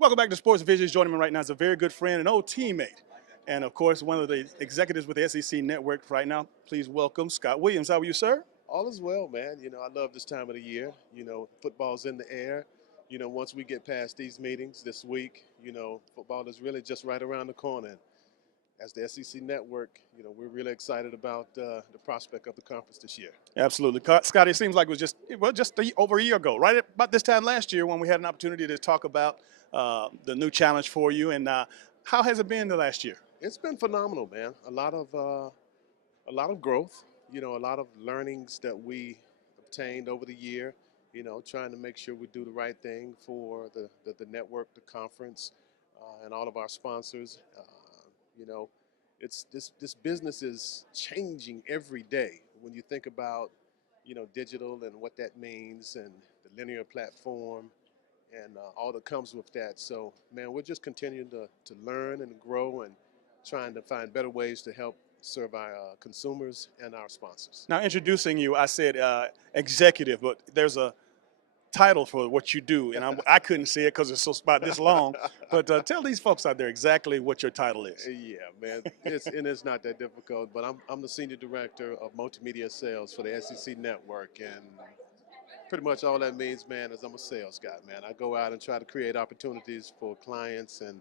Welcome back to Sportsvisions. Joining me right now is a very good friend and old teammate, and of course, one of the executives with the SEC Network right now. Please welcome Scott Williams. How are you, sir? All is well, man. I love this time of the year. Football's in the air. Once we get past these meetings this week, football is really just right around the corner. And as the SEC Network, we're really excited about the prospect of the conference this year. Absolutely, Scott. It seems like it was over a year ago, right about this time last year, when we had an opportunity to talk about the new challenge for you. And how has it been the last year? It's been phenomenal, man. A lot of growth. A lot of learnings that we obtained over the year. Trying to make sure we do the right thing for the network, the conference, and all of our sponsors. You know, it's this business is changing every day. When you think about digital and what that means, and the linear platform, and all that comes with that. So, man, we're just continuing to learn and grow and trying to find better ways to help serve our consumers and our sponsors. Now, introducing you, I said executive, but there's a title for what you do, and I couldn't see it because it's so about this long. But tell these folks out there exactly what your title is. Yeah, man, it's not that difficult. But I'm the senior director of multimedia sales for the SEC Network, and pretty much all that means, man, is I'm a sales guy, man. I go out and try to create opportunities for clients and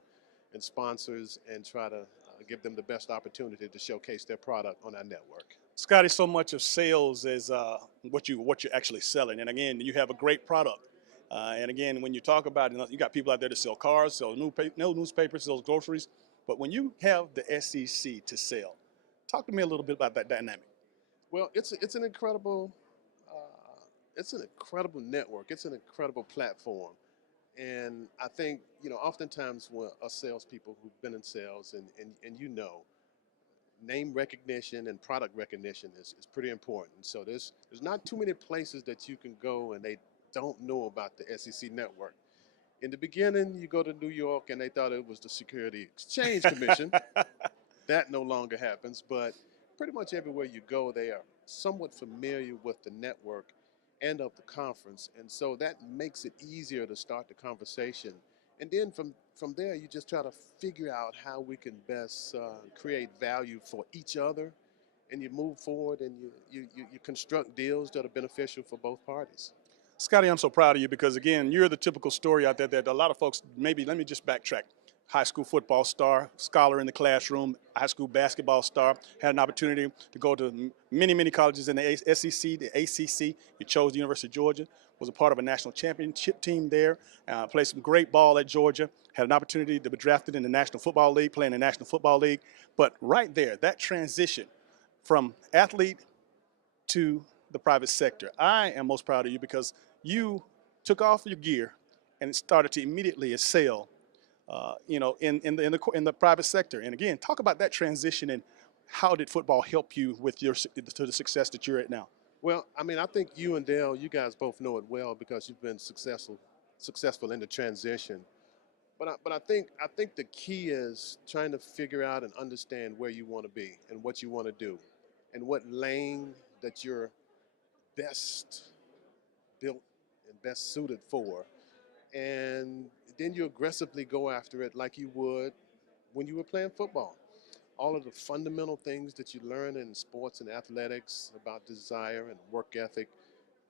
sponsors, and try to give them the best opportunity to showcase their product on our network. Scotty, so much of sales is what you're actually selling, and again, you have a great product. And again, when you talk about it, you got people out there to sell cars, sell no newspapers, sell groceries. But when you have the SEC to sell, talk to me a little bit about that dynamic. Well, it's an incredible network. It's an incredible platform. And I think, oftentimes when us salespeople who've been in sales, and name recognition and product recognition is pretty important. So there's not too many places that you can go and they don't know about the SEC Network. In the beginning, you go to New York and they thought it was the Security Exchange Commission. That no longer happens, but pretty much everywhere you go, they are somewhat familiar with the network and of the conference, and so that makes it easier to start the conversation. And then from there, you just try to figure out how we can best create value for each other, and you move forward and you construct deals that are beneficial for both parties. Scotty, I'm so proud of you because, again, you're the typical story out there that a lot of folks, maybe, let me just backtrack. High school football star, scholar in the classroom, high school basketball star, had an opportunity to go to many, many colleges in the SEC, the ACC. You chose the University of Georgia, was a part of a national championship team there, played some great ball at Georgia, had an opportunity to be drafted in the National Football League, playing in the National Football League. But right there, that transition from athlete to the private sector, I am most proud of you because you took off your gear and started to immediately excel, in the private sector. And again, talk about that transition and how did football help you with to the success that you're at now? Well, I mean, I think you and Dale, you guys both know it well because you've been successful in the transition. But I think the key is trying to figure out and understand where you want to be and what you want to do, and what lane that you're best built and best suited for. And then you aggressively go after it like you would when you were playing football. All of the fundamental things that you learn in sports and athletics about desire and work ethic,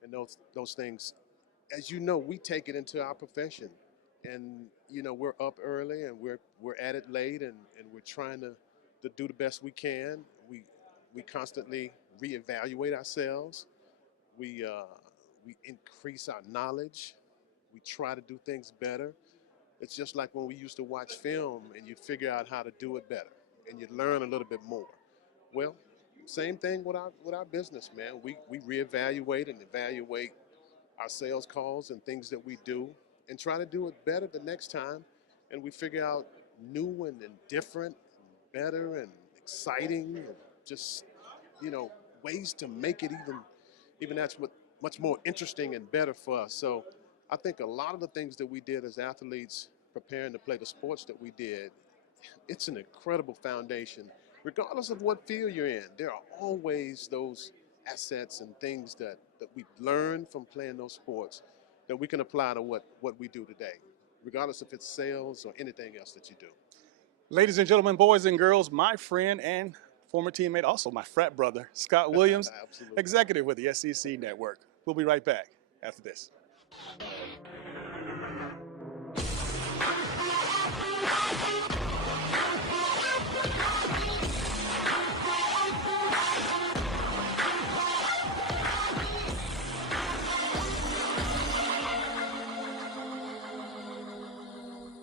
and those things, as you know, we take it into our profession. And we're up early and we're at it late, and we're trying to do the best we can. We constantly reevaluate ourselves. We increase our knowledge. We try to do things better. It's just like when we used to watch film and you figure out how to do it better and you learn a little bit more. Well, same thing with our business, man. We reevaluate and evaluate our sales calls and things that we do, and try to do it better the next time. And we figure out new and different and better and exciting, and just ways to make it even that's what much more interesting and better for us. So I think a lot of the things that we did as athletes preparing to play the sports that we did, it's an incredible foundation. Regardless of what field you're in, there are always those assets and things that we've learned from playing those sports that we can apply to what we do today. regardless if it's sales or anything else that you do. Ladies and gentlemen, boys and girls, my friend and former teammate, also my frat brother, Scott Williams, Absolutely. executive with the SEC Network. We'll be right back after this.